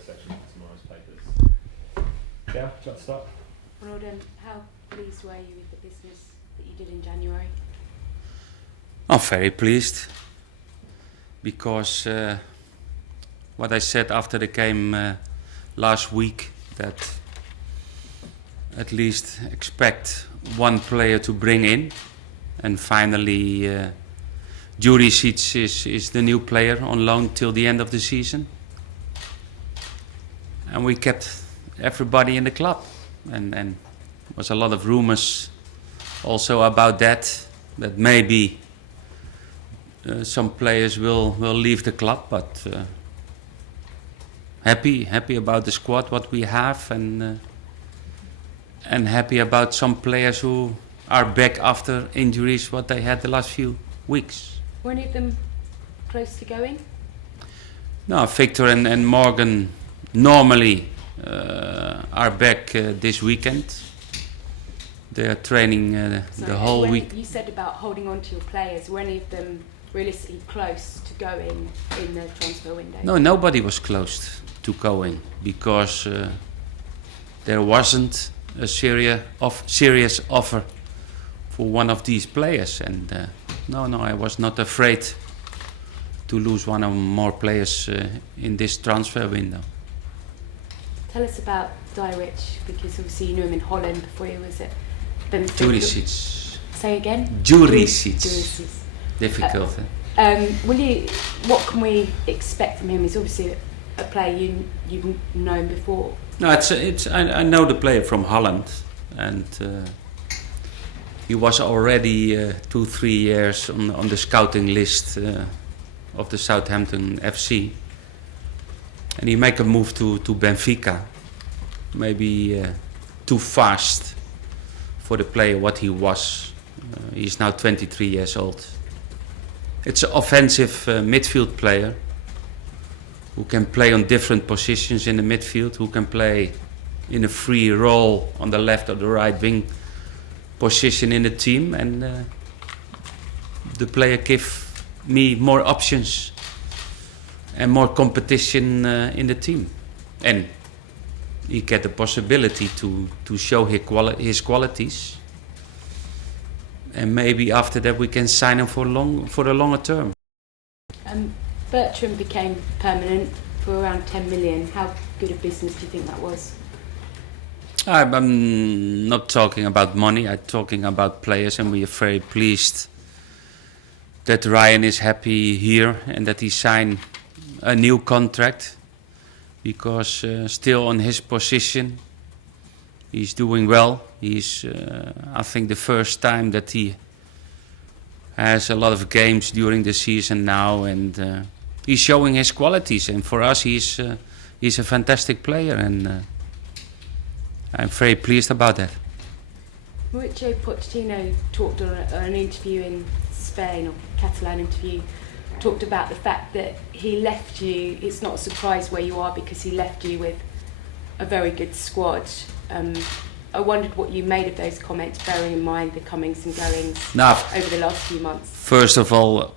section of tomorrow's papers. Yeah, do you want to start? Ronald, how pleased were you with the business that you did in January? I'm very pleased because what I said after the game last week, that at least expect one player to bring in, and finally Juricic is the new player on loan till the end of the season, and we kept everybody in the club, and was a lot of rumors also about that maybe some players will leave the club, but happy about the squad what we have, and happy about some players who are back after injuries what they had the last few weeks. Were any of them close to going? No, Victor and Morgan normally are back this weekend. They are training the whole week. You said about holding on to your players. Were any of them realistically close to going in the transfer window? No, nobody was close to going because there wasn't a serious offer for one of these players, and no, I was not afraid to lose one or more players in this transfer window. Tell us about Dyrich, because obviously you knew him in Holland before he was at Benfica. Juricic. Say again? Juricic. Difficult. What can we expect from him? He's obviously a player you've known before. No, I know the player from Holland, and he was already 2-3 years on the scouting list of the Southampton FC, and he make a move to Benfica, maybe too fast for the player what he was. He's now 23 years old. It's an offensive midfield player who can play on different positions in the midfield, who can play in a free role on the left or the right wing position in the team, and the player give me more options and more competition in the team, and he get the possibility to show his qualities, and maybe after that we can sign him for the longer term. Bertrand became permanent for around 10 million. How good a business do you think that was? I'm not talking about money, I'm talking about players, and we are very pleased that Ryan is happy here and that he signed a new contract, because still on his position he's doing well. He's I think the first time that he has a lot of games during the season now, and he's showing his qualities, and for us he's a fantastic player, and I'm very pleased about that. Mauricio Pochettino talked on an interview in Spain, or Catalan interview, talked about the fact that he left you, it's not a surprise where you are because he left you with a very good squad. I wondered what you made of those comments, bearing in mind the comings and goings over the last few months. First of all,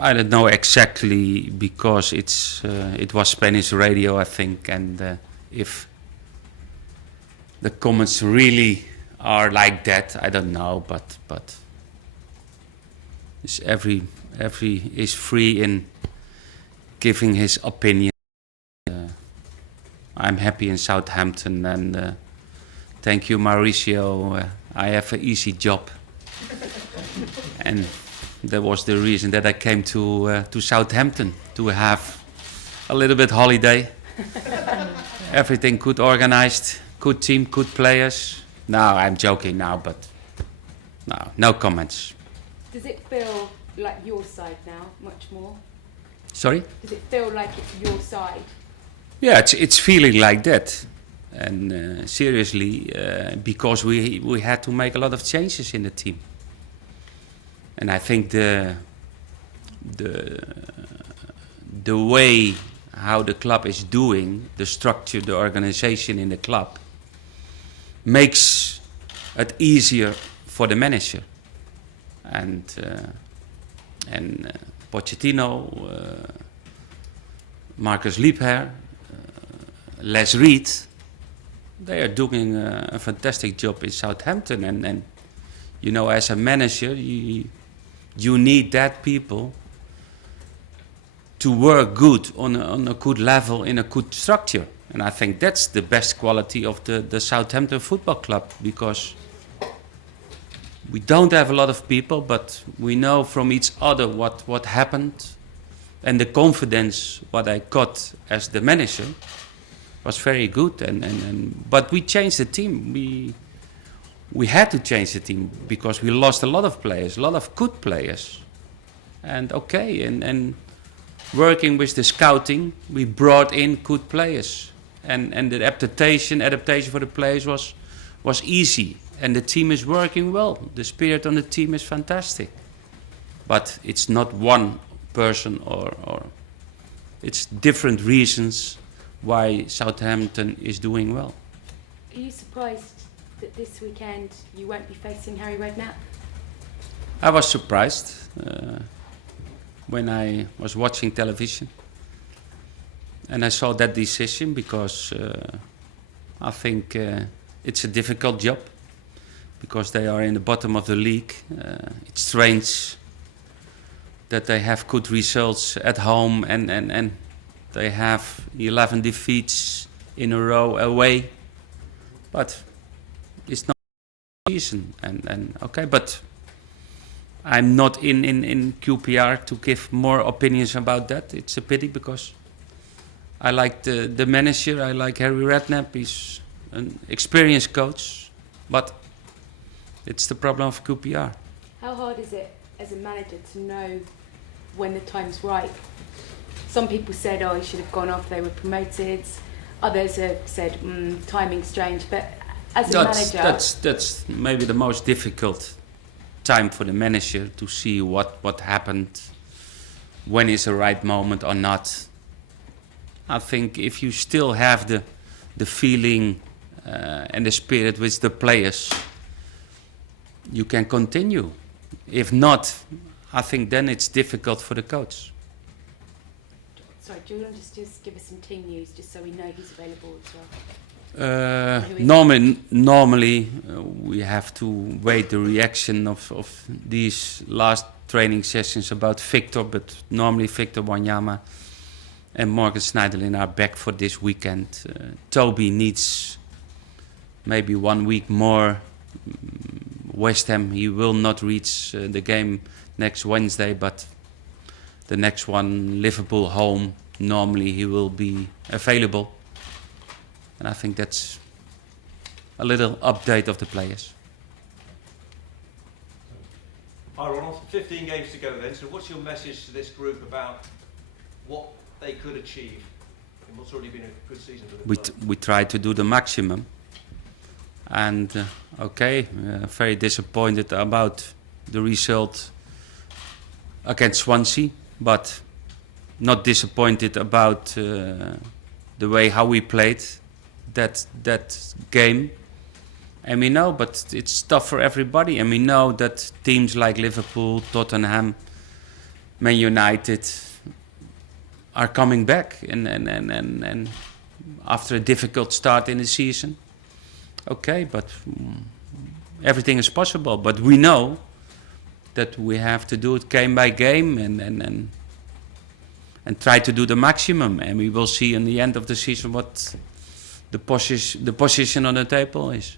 I don't know exactly, because it was Spanish radio, I think, and if the comments really are like that, I don't know, but every is free in giving his opinion. I'm happy in Southampton, and thank you, Mauricio. I have an easy job, and that was the reason that I came to Southampton, to have a little bit holiday. Everything good organized, good team, good players. No, I'm joking now, but no comments. Does it feel like your side now, much more? Sorry? Does it feel like it's your side? Yeah, it's feeling like that, and seriously, because we had to make a lot of changes in the team, and I think the way how the club is doing, the structure, the organization in the club, makes it easier for the manager, and Pochettino, Marcus Liebherr, Les Reed, they are doing a fantastic job in Southampton, and you know, as a manager, you need that people to work good on a good level in a good structure, and I think that's the best quality of the Southampton Football Club, because we don't have a lot of people, but we know from each other what happened, and the confidence what I got as the manager was very good. But we changed the team. We had to change the team because we lost a lot of players, a lot of good players. And working with the scouting, we brought in good players, and the adaptation for the players was easy. And the team is working well. The spirit on the team is fantastic. But it's not one person or it's different reasons why Southampton is doing well. Are you surprised that this weekend you won't be facing Harry Redknapp? I was surprised when I was watching television and I saw that decision, because I think it's a difficult job, because they are in the bottom of the league. It's strange that they have good results at home and they have 11 defeats in a row away. But it's not a season. And okay, but I'm not in QPR to give more opinions about that. It's a pity, because I like the manager. I like Harry Redknapp. He's an experienced coach. But it's the problem of QPR. How hard is it as a manager to know when the time's right? Some people said, oh, he should have gone off, they were promoted. Others have said, timing's strange. But as a manager... That's maybe the most difficult time for the manager, to see what happened, when is the right moment or not. I think if you still have the feeling and the spirit with the players, you can continue. If not, I think then it's difficult for the coach. Sorry, do you want to just give us some team news, just so we know who's available as well? Normally we have to wait the reaction of these last training sessions about Victor, but normally Victor Wanyama and Morgan Schneiderlin are back for this weekend. Toby needs maybe 1 week more. West Ham, he will not reach the game next Wednesday, but the next one, Liverpool home, normally he will be available. And I think that's a little update of the players. Hi Ronald, 15 games to go then, so what's your message to this group about what they could achieve in what's already been a good season for the club? We try to do the maximum. And very disappointed about the result against Swansea, but not disappointed about the way how we played that game. And we know, but it's tough for everybody. And we know that teams like Liverpool, Tottenham, Man United are coming back, and after a difficult start in the season. Okay, but everything is possible. But we know that we have to do it game by game and try to do the maximum. And we will see in the end of the season what the position on the table is.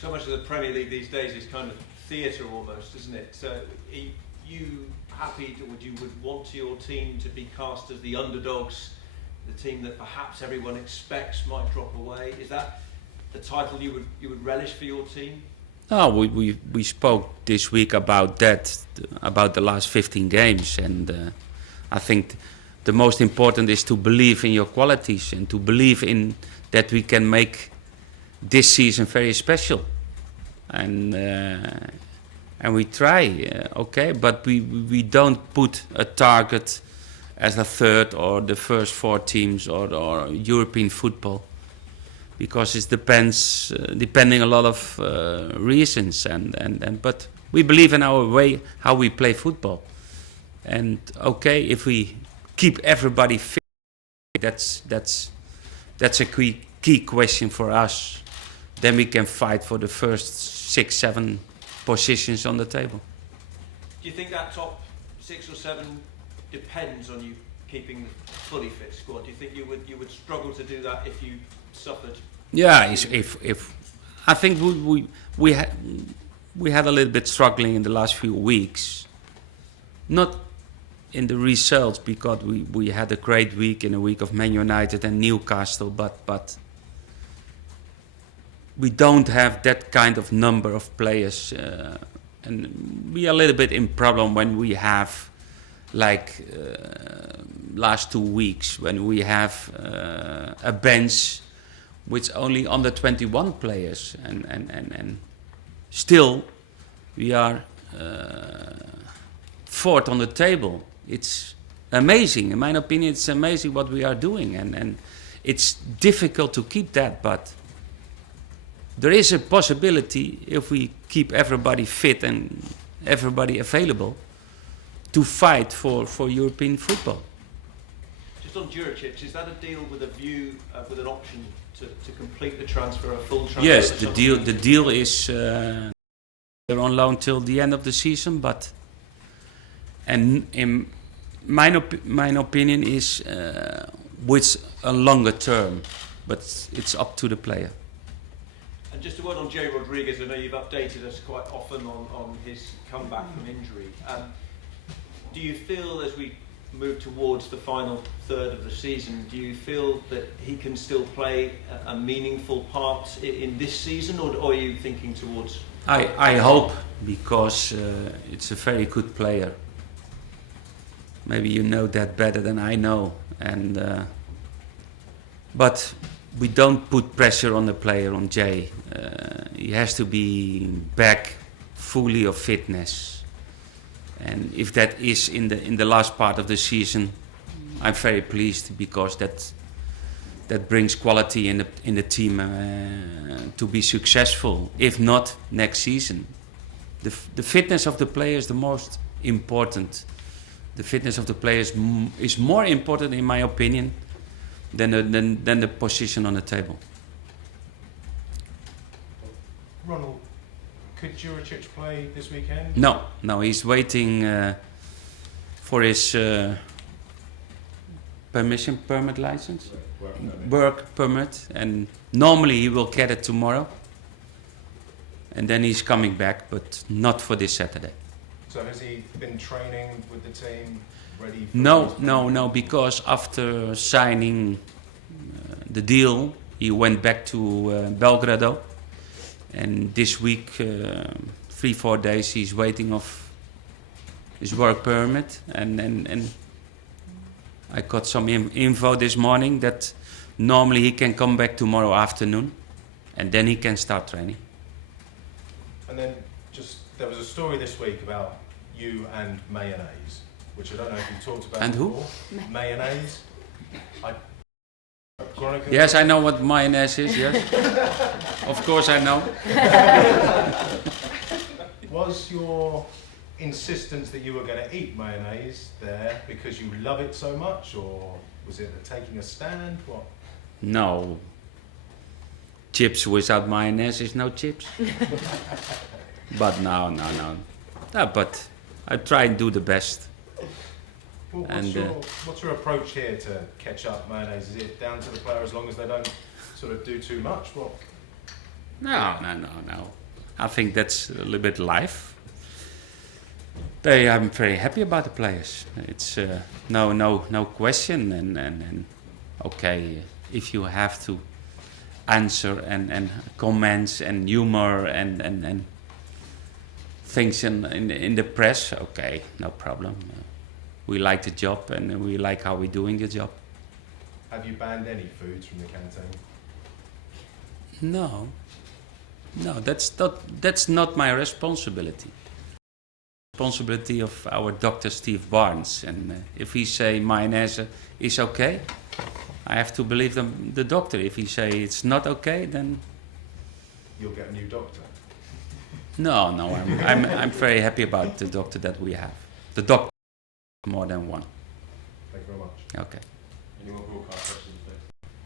So much of the Premier League these days is kind of theatre almost, isn't it? So are you happy, or would you want your team to be cast as the underdogs, the team that perhaps everyone expects might drop away? Is that the title you would relish for your team? No, we spoke this week about that, about the last 15 games, and I think the most important is to believe in your qualities and to believe in that we can make this season very special, and we try, but we don't put a target as a third or the first 4 teams or European football. Because it depends, depending a lot of reasons, but we believe in our way how we play football, and if we keep everybody fit, that's That's a key question for us. Then we can fight for the first 6, 7 positions on the table. Do you think that top 6 or 7 depends on you keeping the fully fit squad? Do you think you would struggle to do that if you suffered? Yeah, if I think we had a little bit struggling in the last few weeks, not in the results because we had a great week in a week of Man United and Newcastle, but we don't have that kind of number of players, and we are a little bit in problem when we have like last 2 weeks when we have a bench with only under 21 players and still we are 4th on the table. It's amazing. In my opinion, it's amazing what we are doing, and it's difficult to keep that, but there is a possibility if we keep everybody fit and everybody available to fight for European football. Just on Juricic, is that a deal with a view, with an option to complete the transfer, a full transfer? Yes, the deal is they're on loan till the end of the season, but and in my opinion is with a longer term, but it's up to the player. And just a word on Jay Rodriguez, I know you've updated us quite often on his comeback from injury. Do you feel as we move towards the final third of the season, do you feel that he can still play a meaningful part in this season, or are you thinking towards? I hope, because it's a very good player. Maybe you know that better than I know, and but we don't put pressure on the player, on Jay. He has to be back fully of fitness, and if that is in the last part of the season, I'm very pleased, because that brings quality in the team to be successful. If not, next season, the fitness of the player is the most important. The fitness of the players is more important, in my opinion, than the position on the table. Ronald, could Juricic play this weekend? No, he's waiting for his permit license, work permit, and normally he will get it tomorrow, and then he's coming back, but not for this Saturday. So has he been training with the team, ready for No, because after signing the deal, he went back to Belgrado, and this week, 3-4 days, he's waiting of his work permit, and I got some info this morning that normally he can come back tomorrow afternoon, and then he can start training. And then there was a story this week about you and mayonnaise, which I don't know if you talked about. And who? Before. Mayonnaise. Yes, I know what mayonnaise is, yes. Of course I know. Was your insistence that you were going to eat mayonnaise there because you love it so much, or was it taking a stand? What? No. Chips without mayonnaise is no chips. But no. But I try and do the best. Well, what's your approach here to ketchup, mayonnaise? Is it down to the player as long as they don't sort of do too much? What? No. I think that's a little bit life. I'm very happy about the players. It's no question. And okay, if you have to answer and comments and humor and things in the press, okay, no problem. We like the job and we like how we're doing the job. Have you banned any foods from the canteen? No, that's not my responsibility. Responsibility of our doctor Steve Barnes, and if he say mayonnaise is okay, I have to believe the doctor. If he say it's not okay, then you'll get a new doctor. No, I'm very happy about the doctor that we have. The doctor more than one. Thank you very much. Okay. Any more broadcast questions?